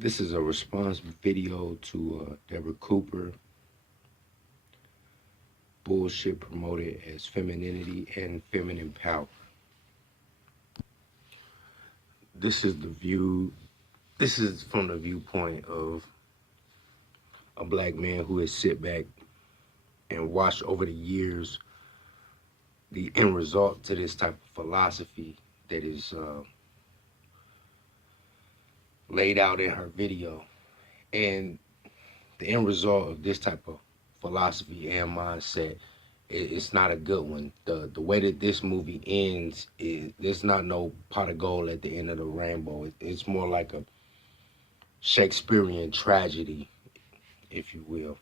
This is a response video to Deborah Cooper bullshit promoted as femininity and feminine power. This is the view. This is from the viewpoint of a black man who has sit back and watched over the years the end result to this type of philosophy that is laid out in her video. And the end result of this type of philosophy and mindset, it's not a good one. The way that this movie ends is there's not no pot of gold at the end of the rainbow. It's more like a Shakespearean tragedy, if you will.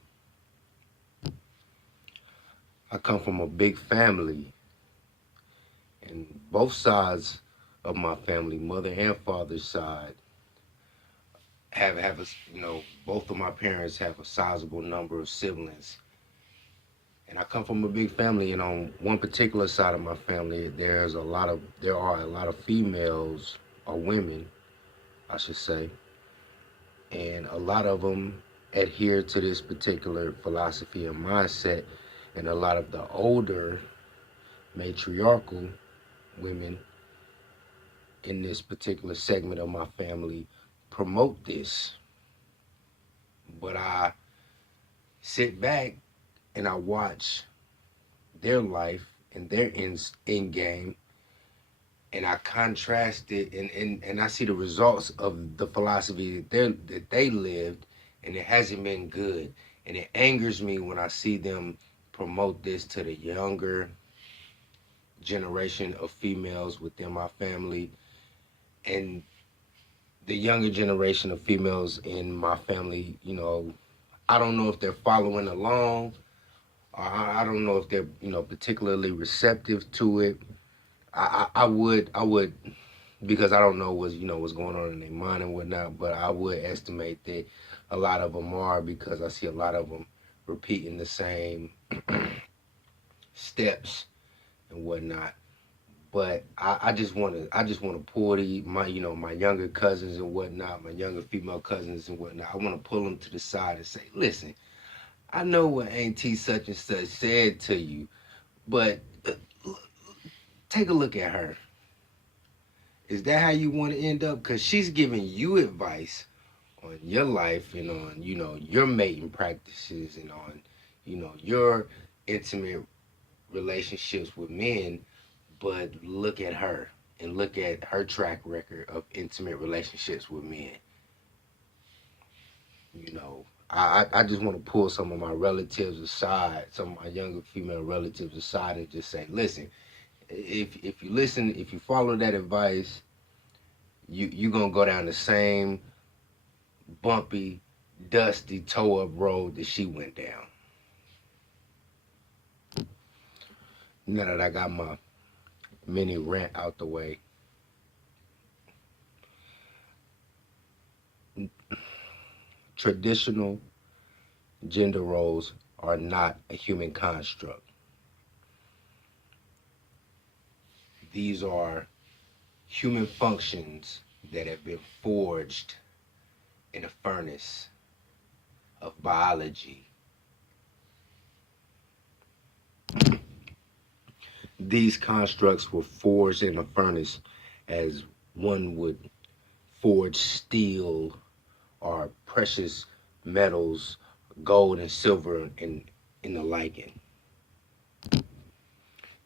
I come from a big family, and both sides of my family, mother and father's side, have a both of my parents have a sizable number of siblings. And I come from a big family, and on one particular side of my family, there are a lot of females or women, I should say, and a lot of them adhere to this particular philosophy and mindset. And a lot of the older matriarchal women in this particular segment of my family promote this. But I sit back and I watch their life and their end game, and I contrast it, and I see the results of the philosophy that they lived, and it hasn't been good. And it angers me when I see them promote this to the younger generation of females within my family, and the younger generation of females in my family. I don't know if they're following along, or I don't know if they're particularly receptive to it. I would, because I don't know what's going on in their mind and whatnot, but I would estimate that a lot of them are, because I see a lot of them repeating the same steps and whatnot. But I just want to pull my younger cousins and whatnot, my younger female cousins and whatnot. I want to pull them to the side and say, listen, I know what Auntie such and such said to you, but take a look at her. Is that how you want to end up? Because she's giving you advice on your life and on, your mating practices and on, your intimate relationships with men. But look at her and look at her track record of intimate relationships with men. I just want to pull some of my relatives aside, some of my younger female relatives aside, and just say, listen, if you listen, if you follow that advice, you gonna go down the same bumpy, dusty, toe up road that she went down. Now that I got my mini rant out the way, traditional gender roles are not a human construct. These are human functions that have been forged in a furnace of biology. These constructs were forged in a furnace as one would forge steel or precious metals, gold and silver, and in the liking.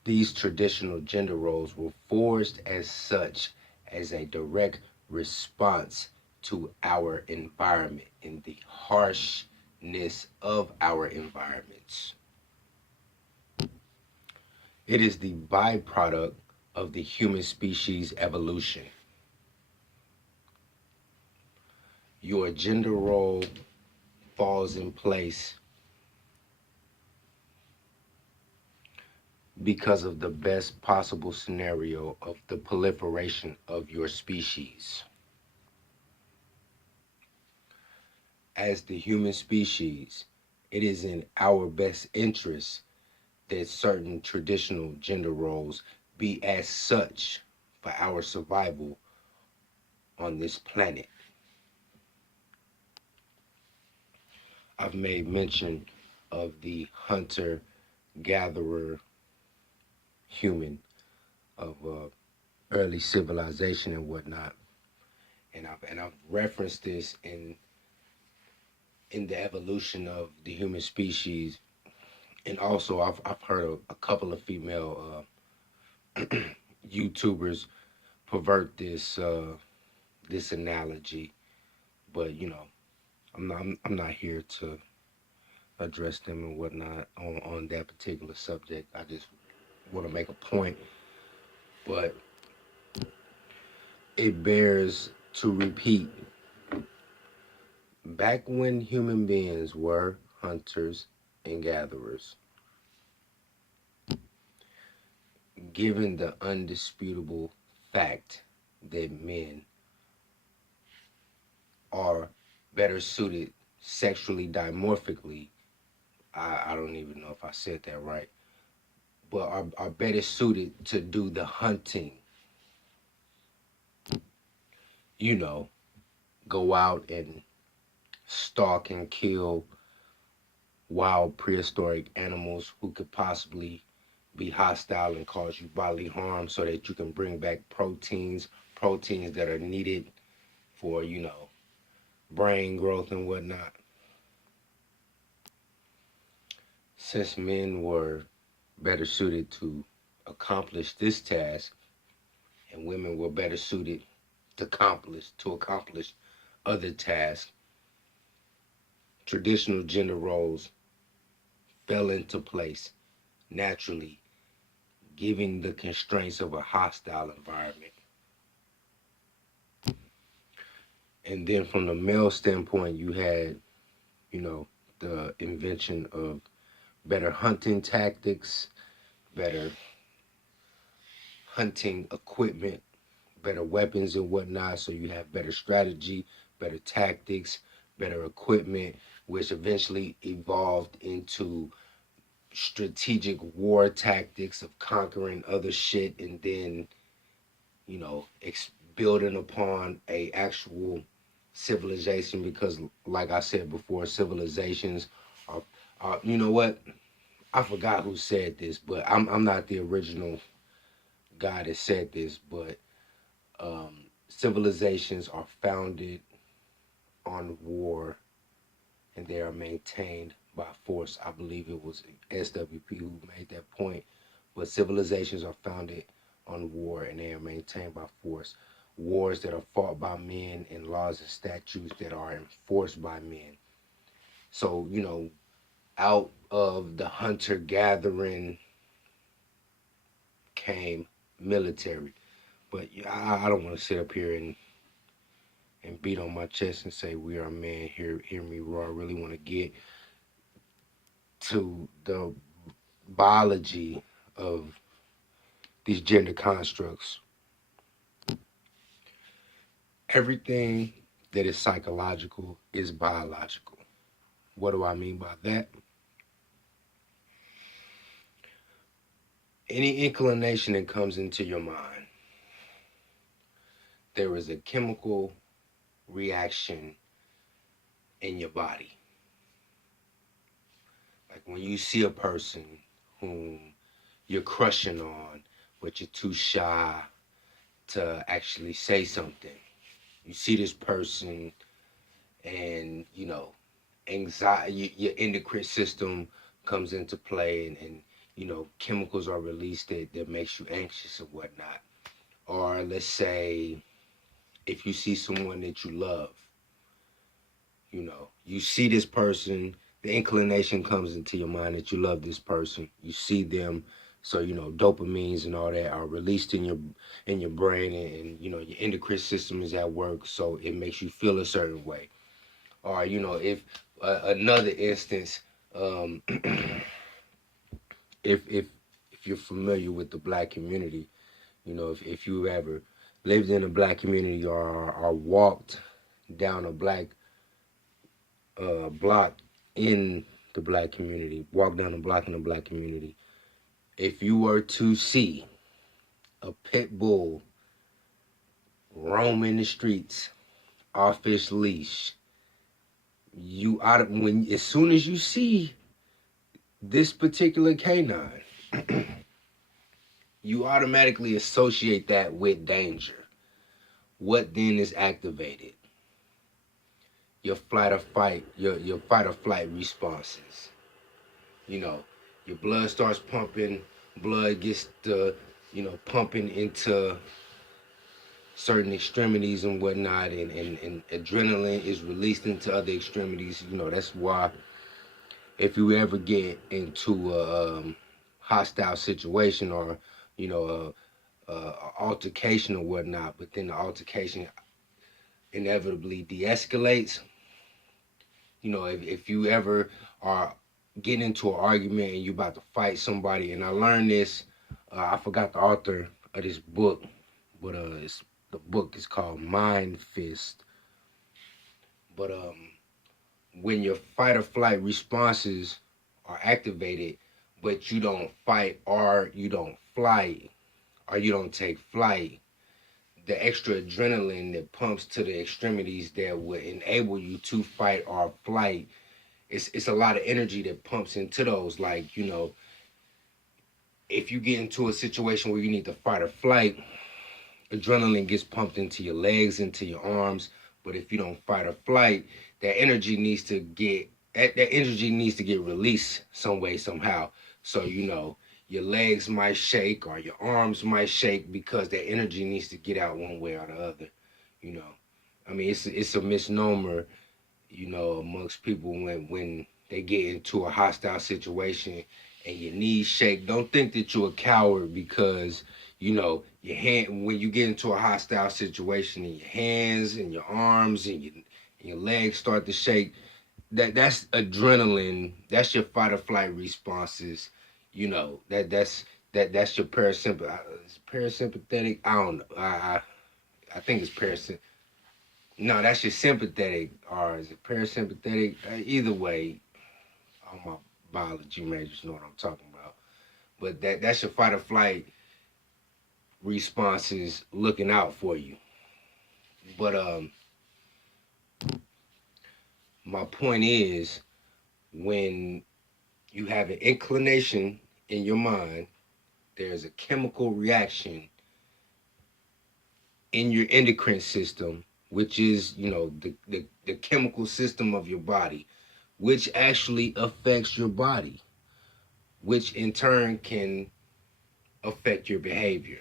These traditional gender roles were forged as such as a direct response to our environment and the harshness of our environments. It is the byproduct of the human species evolution. Your gender role falls in place because of the best possible scenario of the proliferation of your species. As the human species, it is in our best interest that certain traditional gender roles be as such for our survival on this planet. I've made mention of the hunter gatherer human of early civilization and whatnot, and I've referenced this in the evolution of the human species, and also I've heard a couple of female YouTubers pervert this analogy, but I'm not here to address them and whatnot on that particular subject. I just want to make a point, but it bears to repeat. Back when human beings were hunters and gatherers, given the undisputable fact that men are better suited sexually dimorphically, I don't even know if I said that right, but are better suited to do the hunting, you know, go out and stalk and kill wild prehistoric animals who could possibly be hostile and cause you bodily harm so that you can bring back proteins that are needed for, brain growth and whatnot. Since men were better suited to accomplish this task and women were better suited to accomplish other tasks, traditional gender roles fell into place naturally, giving the constraints of a hostile environment. And then from the male standpoint, you had, the invention of better hunting tactics, better hunting equipment, better weapons and whatnot. So you have better strategy, better tactics, better equipment, which eventually evolved into strategic war tactics of conquering other shit and then, building upon a actual civilization because like I said before, civilizations are you know what? I forgot who said this, but I'm not the original guy that said this, but civilizations are founded on war and they are maintained by force. I believe it was SWP who made that point. But civilizations are founded on war and they are maintained by force. Wars that are fought by men and laws and statutes that are enforced by men. So, out of the hunter gathering came military. But I don't want to sit up here and beat on my chest and say we are men. Hear me roar. I really want to get to the biology of these gender constructs. Everything that is psychological is biological. What do I mean by that? Any inclination that comes into your mind, there is a chemical reaction in your body. Like when you see a person whom you're crushing on, but you're too shy to actually say something. You see this person and, anxiety, your endocrine system comes into play and chemicals are released that makes you anxious and whatnot. Or let's say if you see someone that you love, you see this person, the inclination comes into your mind that you love this person. You see them, so dopamines and all that are released in your brain, and your endocrine system is at work, so it makes you feel a certain way. Or if another instance, um, if you're familiar with the black community, if you ever lived in a black community or walked down a black block in the black community, walk down a block in the black community, if you were to see a pit bull roaming the streets off its leash, as soon as you see this particular canine, you automatically associate that with danger. What then is activated? Your flight or fight, your fight or flight responses. You know, your blood starts pumping, blood gets pumping into certain extremities and whatnot, and adrenaline is released into other extremities. That's why if you ever get into a hostile situation, or altercation or whatnot, but then the altercation inevitably de-escalates. If you ever are getting into an argument and you about to fight somebody, and I learned this, I forgot the author of this book, but the book is called Mind Fist. But when your fight or flight responses are activated, but you don't fight, or you don't flight, or you don't take flight, the extra adrenaline that pumps to the extremities that would enable you to fight or flight, it's a lot of energy that pumps into those. Like, if you get into a situation where you need to fight or flight, adrenaline gets pumped into your legs, into your arms. But if you don't fight or flight, that energy needs to get released some way, somehow. So your legs might shake or your arms might shake because that energy needs to get out one way or the other. You know, I mean, it's a misnomer, amongst people when they get into a hostile situation and your knees shake. Don't think that you're a coward because your hand, when you get into a hostile situation and your hands and your arms and your legs start to shake. That's adrenaline. That's your fight or flight responses. That's your parasympathetic. I don't know. I think it's parasympathetic. No, that's your sympathetic, or is it parasympathetic? Either way, all my biology majors know what I'm talking about. But that's your fight or flight responses looking out for you. But my point is, when you have an inclination in your mind, there's a chemical reaction in your endocrine system, which is the chemical system of your body, which actually affects your body, which in turn can affect your behavior.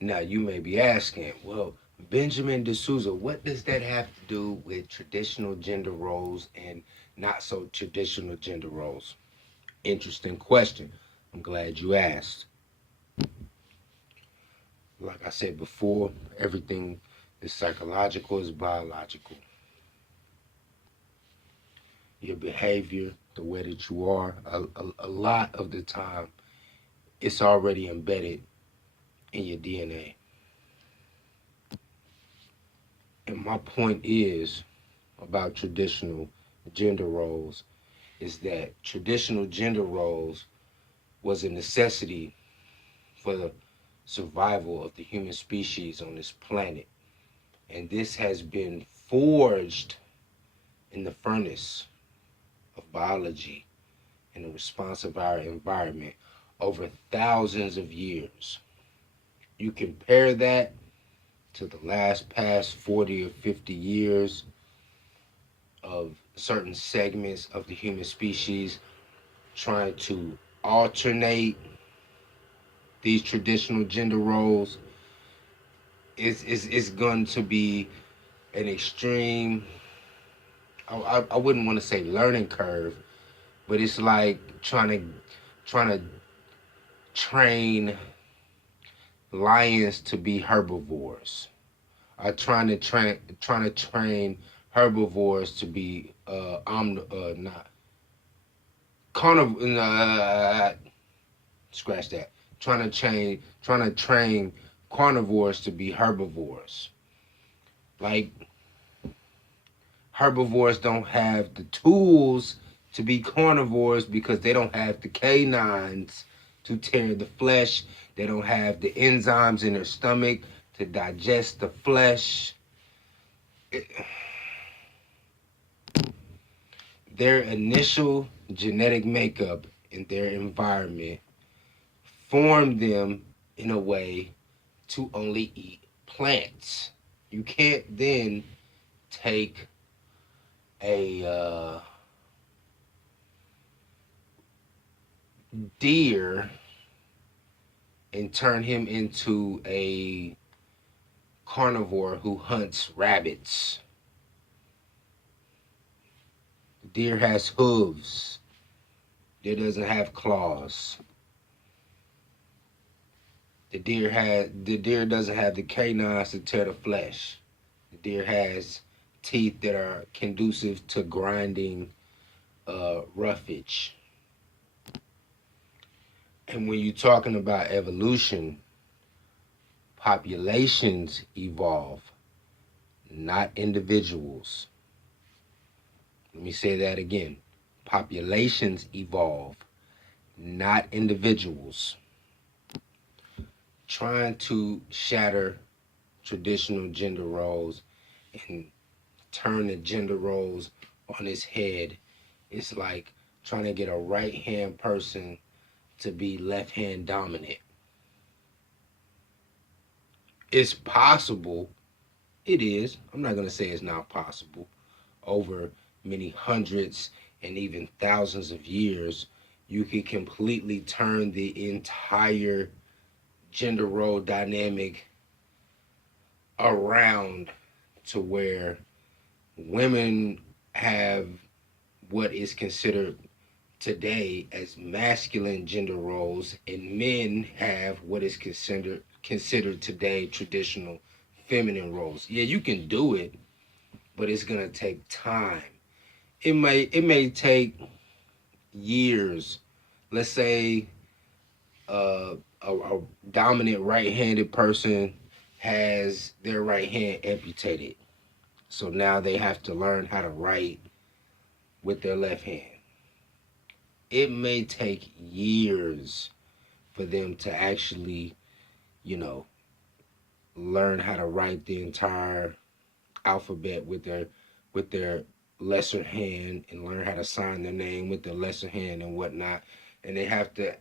Now you may be asking, well, Benjamin D'Souza, what does that have to do with traditional gender roles and not so traditional gender roles? Interesting question. I'm glad you asked. Like I said before, everything is psychological, is biological. Your behavior, the way that you are, a lot of the time, it's already embedded in your DNA. And my point is about traditional gender roles is that traditional gender roles was a necessity for the survival of the human species on this planet. And this has been forged in the furnace of biology and the response of our environment over thousands of years. You compare that to the past 40 or 50 years of certain segments of the human species trying to alternate these traditional gender roles. It's going to be an extreme, I wouldn't want to say learning curve, but it's like trying to train lions to be herbivores. Trying to train herbivores to be not carnivore. Scratch that. Trying to train carnivores to be herbivores. Like, herbivores don't have the tools to be carnivores because they don't have the canines to tear the flesh. They don't have the enzymes in their stomach to digest the flesh. their initial genetic makeup and their environment formed them in a way to only eat plants. You can't then take a deer and turn him into a carnivore who hunts rabbits. The deer has hooves. Deer doesn't have claws. The deer doesn't have the canines to tear the flesh. The deer has teeth that are conducive to grinding roughage. And when you're talking about evolution, populations evolve, not individuals. Let me say that again. Populations evolve, not individuals. Trying to shatter traditional gender roles and turn the gender roles on its head is like trying to get a right hand person to be left hand dominant. It's possible. It is. I'm not going to say it's not possible. Over many hundreds and even thousands of years, you could completely turn the entire gender role dynamic around to where women have what is considered today as masculine gender roles and men have what is considered today traditional feminine roles. Yeah, you can do it, but it's going to take time. It may take years. Let's say a dominant right-handed person has their right hand amputated. So now they have to learn how to write with their left hand. It may take years for them to actually, learn how to write the entire alphabet with their lesser hand and learn how to sign their name with their lesser hand and whatnot. And they have to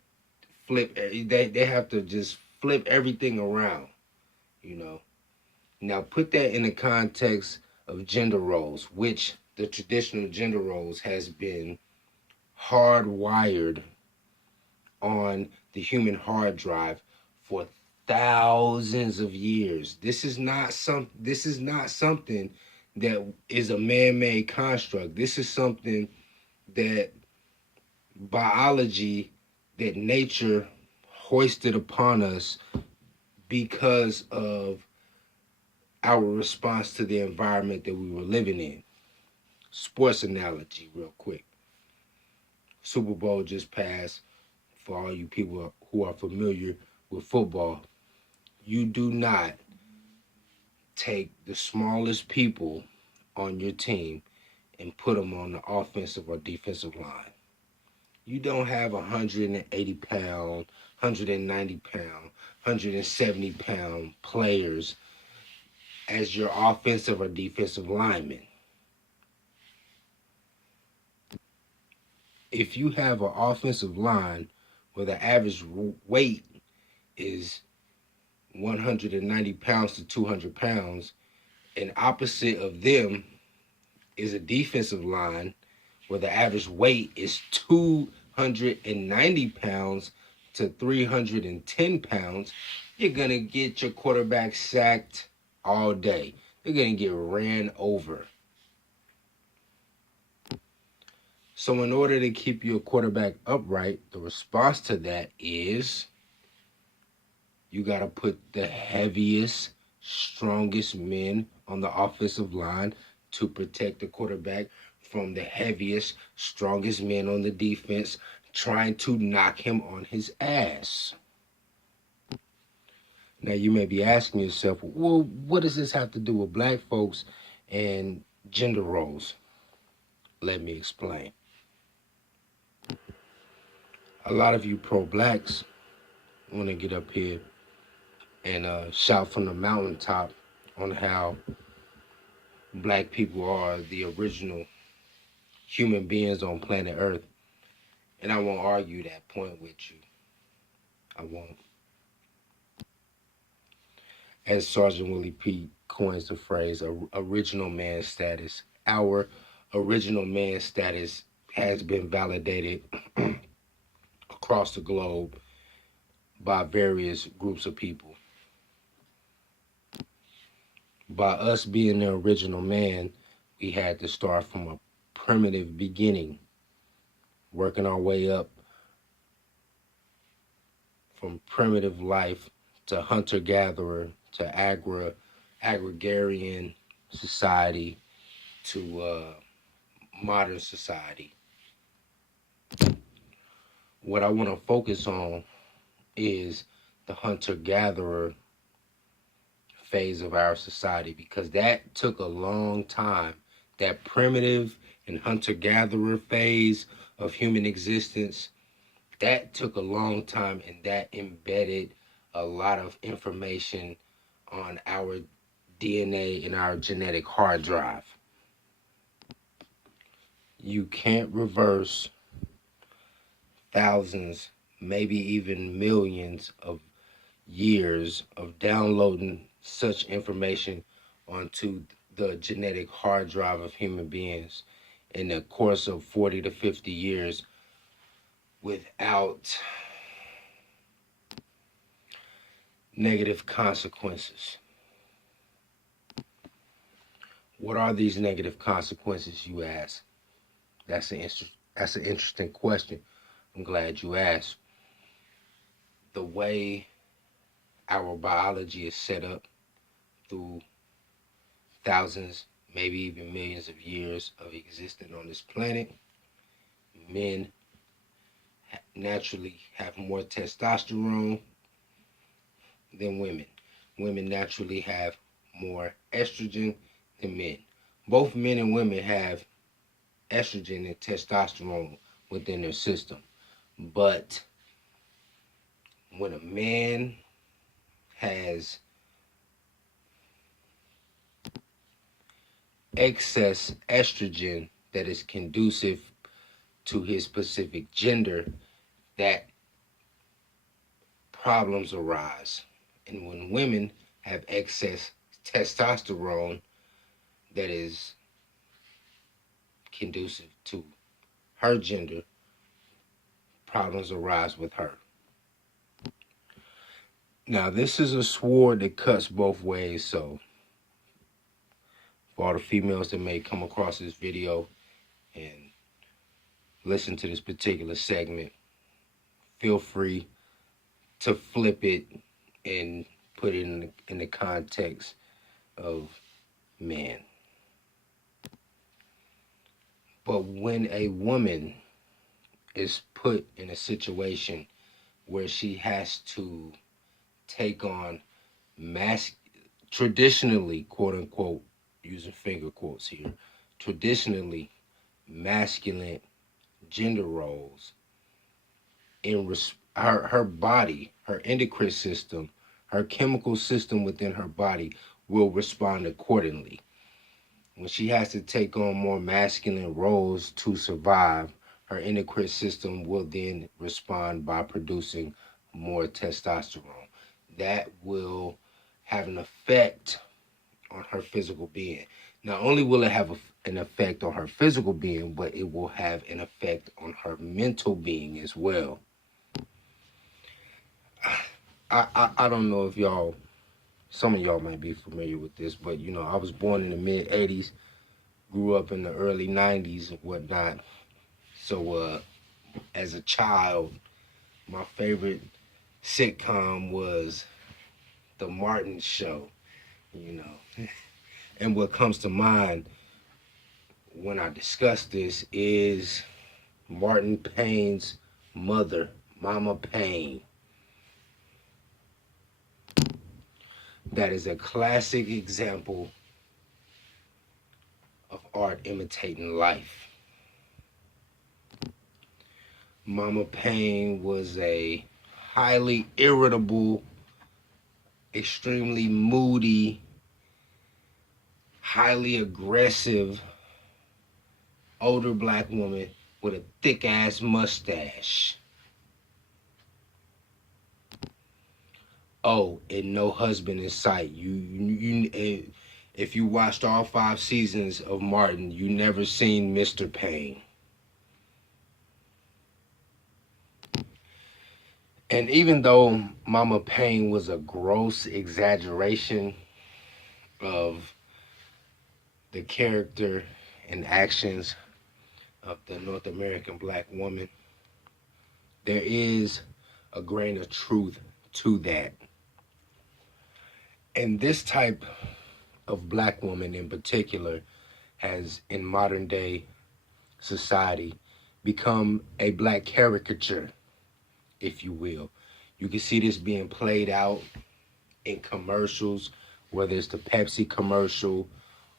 they have to just flip everything around, you know. Now put that in the context of gender roles, which the traditional gender roles has been hardwired on the human hard drive for thousands of years. This is not something that is a man-made construct. This is something that biology, that nature hoisted upon us because of our response to the environment that we were living in. Sports analogy, real quick. Super Bowl just passed. For all you people who are familiar with football, you do not take the smallest people on your team and put them on the offensive or defensive line. You don't have 180 pound, 190 pound, 170 pound players as your offensive or defensive linemen. If you have an offensive line where the average weight is 190 pounds to 200 pounds, and opposite of them is a defensive line where the average weight is 290 pounds to 310 pounds, you're going to get your quarterback sacked all day. They're going to get ran over. So in order to keep your quarterback upright, the response to that is you got to put the heaviest, strongest men on the offensive line to protect the quarterback from the heaviest, strongest men on the defense trying to knock him on his ass. Now you may be asking yourself, well, what does this have to do with black folks and gender roles? Let me explain. A lot of you pro-blacks want to get up here and shout from the mountaintop on how Black people are the original human beings on planet Earth. And I won't argue that point with you. I won't. As Sergeant Willie P. coins the phrase, original man status. Our original man status has been validated across the globe by various groups of people. By us being the original man, we had to start from a primitive beginning, working our way up from primitive life to hunter-gatherer to agrarian society to modern society. What I want to focus on is the hunter-gatherer phase of our society, because that took a long time. That primitive and hunter-gatherer phase of human existence, that took a long time, and that embedded a lot of information on our DNA and our genetic hard drive. You can't reverse thousands, maybe even millions of years of downloading such information onto the genetic hard drive of human beings in the course of 40 to 50 years without negative consequences. What are these negative consequences, you ask? That's an interesting question. I'm glad you asked. The way our biology is set up through thousands, maybe even millions of years of existing on this planet, men naturally have more testosterone than women. Women naturally have more estrogen than men. Both men and women have estrogen and testosterone within their system. But when a man has excess estrogen that is conducive to his specific gender, that problems arise. And when women have excess testosterone that is conducive to her gender, problems arise with her. Now, this is a sword that cuts both ways, so for all the females that may come across this video and listen to this particular segment, feel free to flip it and put it in the context of man. But when a woman is put in a situation where she has to take on traditionally, quote unquote, using finger quotes here, traditionally masculine gender roles, in her body, her endocrine system, her chemical system within her body will respond accordingly. When she has to take on more masculine roles to survive, her endocrine system will then respond by producing more testosterone. That will have an effect on her physical being. Not only will it have an effect on her physical being, but it will have an effect on her mental being as well. I don't know if some of y'all might be familiar with this, but I was born in the mid 80s, grew up in the early 90s and whatnot. So as a child, my favorite sitcom was The Martin Show, And what comes to mind when I discuss this is Martin Payne's mother, Mama Payne. That is a classic example of art imitating life. Mama Payne was a highly irritable, extremely moody, highly aggressive older black woman with a thick ass mustache. Oh, and no husband in sight. If you watched all 5 seasons of Martin, you never seen Mr. Payne. And even though Mama Payne was a gross exaggeration of the character and actions of the North American black woman, there is a grain of truth to that. And this type of black woman in particular has, in modern day society, become a black caricature, if you will. You can see this being played out in commercials, whether it's the Pepsi commercial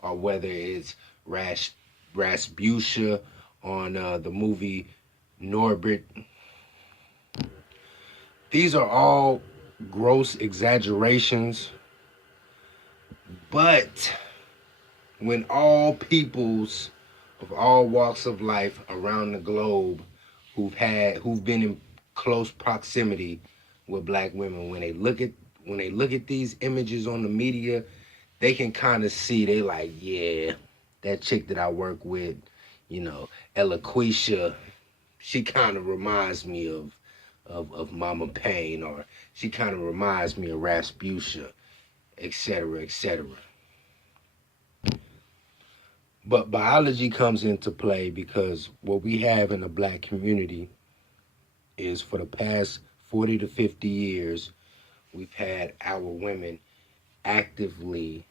or whether it's Rasputia on the movie Norbert. These are all gross exaggerations, but when all peoples of all walks of life around the globe who've been in close proximity with black women, when they look at these images on the media, they can kind of see, they like, yeah, that chick that I work with, Eloquisha, she kind of reminds me of Mama Payne, or she kind of reminds me of Rasputia, etc., etc. But biology comes into play because what we have in the black community is, for the past 40 to 50 years, we've had our women actively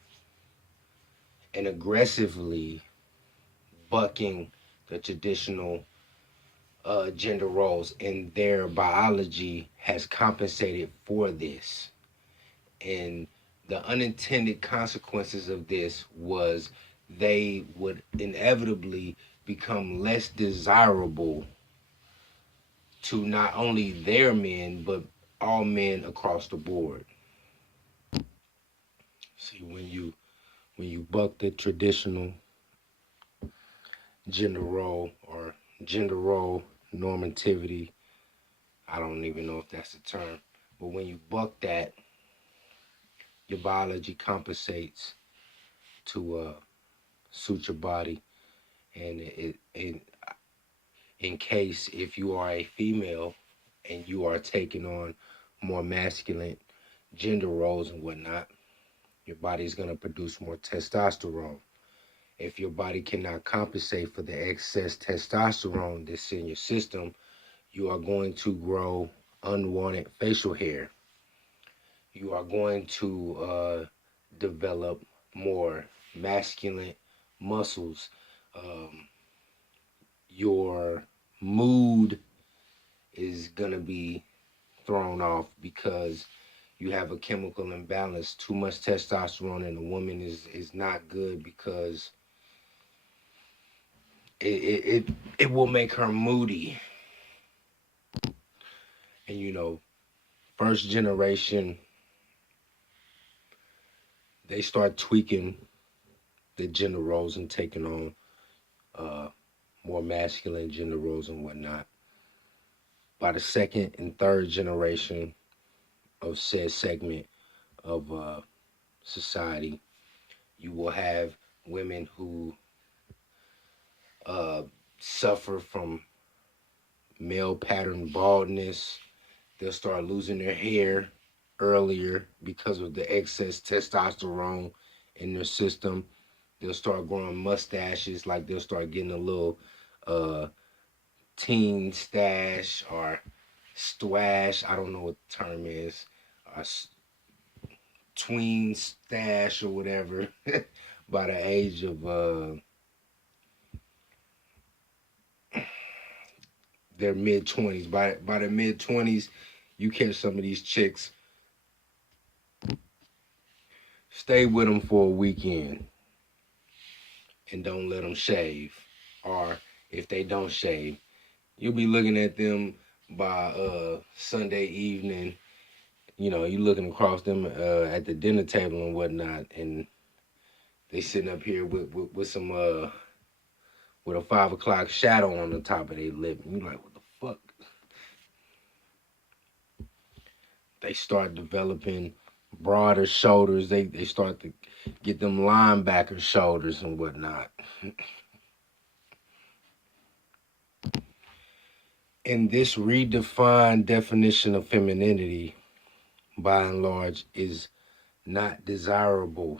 and aggressively bucking the traditional gender roles, and their biology has compensated for this. And the unintended consequences of this was they would inevitably become less desirable to not only their men but all men across the board. See, when you buck the traditional gender role or gender role normativity, I don't even know if that's the term, but when you buck that, your biology compensates to suit your body, and in case if you are a female and you are taking on more masculine gender roles and whatnot, your body is going to produce more testosterone. If your body cannot compensate for the excess testosterone that's in your system, you are going to grow unwanted facial hair. You are going to develop more masculine muscles. Your mood is going to be thrown off because you have a chemical imbalance. Too much testosterone in a woman is not good because it will make her moody. And first generation, they start tweaking the gender roles and taking on more masculine gender roles and whatnot. By the second and third generation of said segment of society, you will have women who uh, suffer from male pattern baldness. They'll start losing their hair earlier because of the excess testosterone in their system. They'll start growing mustaches, like they'll start getting a little uh, teen stash or stwash. I don't know what the term is. Or tween stash or whatever by the age of their mid-20s. By the mid-20s, you catch some of these chicks, stay with them for a weekend and don't let them shave. Or if they don't shave, you'll be looking at them by Sunday evening. You looking across them at the dinner table and whatnot, and They sitting up here with some with a 5 o'clock shadow on the top of their lip. And you like, what the fuck? They start developing broader shoulders. They start to get them linebacker shoulders and whatnot. And this redefined definition of femininity, by and large, is not desirable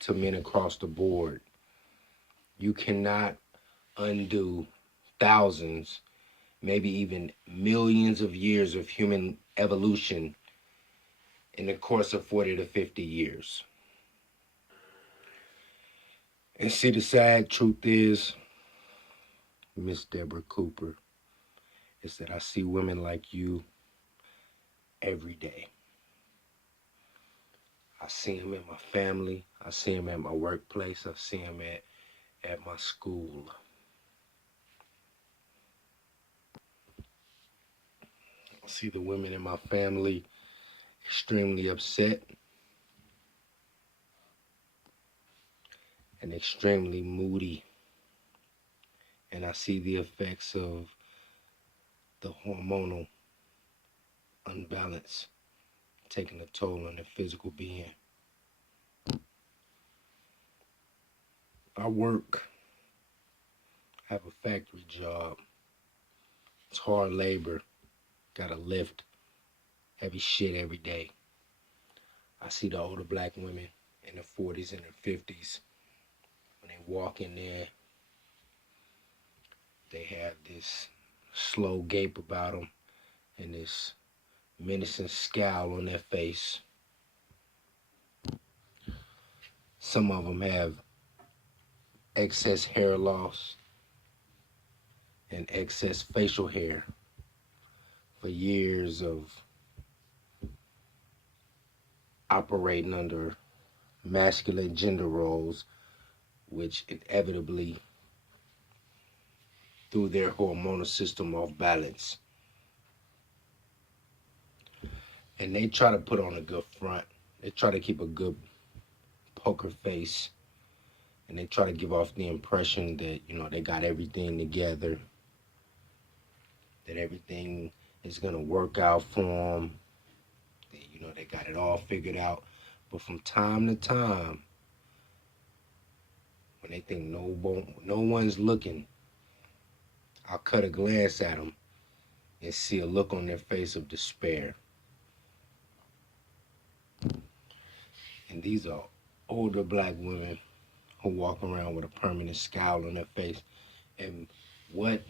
to men across the board. You cannot undo thousands, maybe even millions of years of human evolution in the course of 40 to 50 years. And see, the sad truth is, Miss Deborah Cooper, is that I see women like you every day. I see them in my family. I see them at my workplace. I see them at my school. I see the women in my family extremely upset and extremely moody. And I see the effects of the hormonal unbalance taking a toll on their physical being. I work, have a factory job. It's hard labor. Gotta lift heavy shit every day. I see the older black women in their 40s and their 50s. When they walk in there, they have this slow gape about them and this menacing scowl on their face. Some of them have excess hair loss and excess facial hair for years of operating under masculine gender roles, which inevitably threw their hormonal system off balance. And they try to put on a good front. They try to keep a good poker face. And they try to give off the impression that, they got everything together, that everything is going to work out for them, that, they got it all figured out. But from time to time, when they think no one's looking, I'll cut a glance at them and see a look on their face of despair. And these are older black women who walk around with a permanent scowl on their face. And what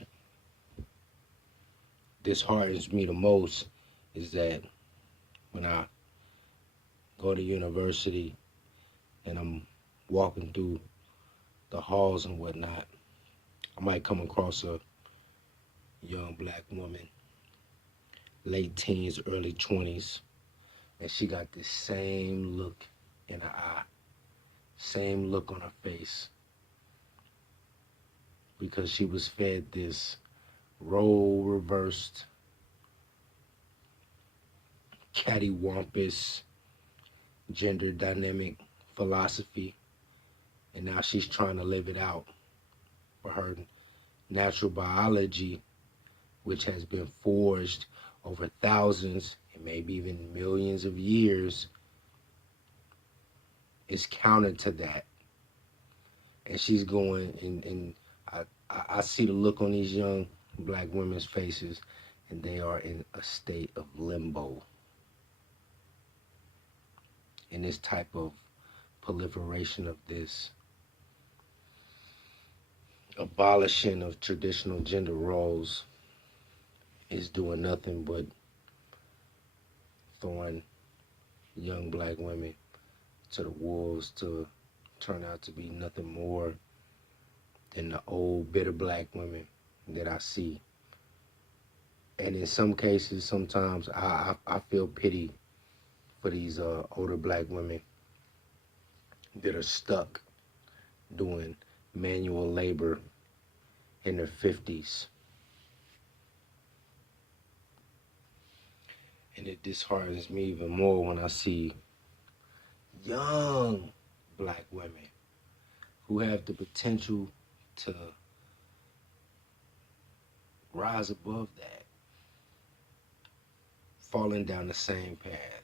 disheartens me the most is that when I go to university and I'm walking through the halls and whatnot, I might come across a young black woman, late teens, early 20s, and she got this same look in her eye, same look on her face, because she was fed this role reversed, cattywampus, gender dynamic philosophy, and now she's trying to live it out for her natural biology, which has been forged over thousands and maybe even millions of years, is counter to that. And she's going, and I see the look on these young black women's faces, and they are in a state of limbo. And this type of proliferation of this abolishing of traditional gender roles is doing nothing but throwing young black women to the wolves to turn out to be nothing more than the old bitter black women that I see. And in some cases, sometimes I feel pity for these older black women that are stuck doing manual labor in their 50s. And it disheartens me even more when I see young black women who have the potential to rise above that, falling down the same path.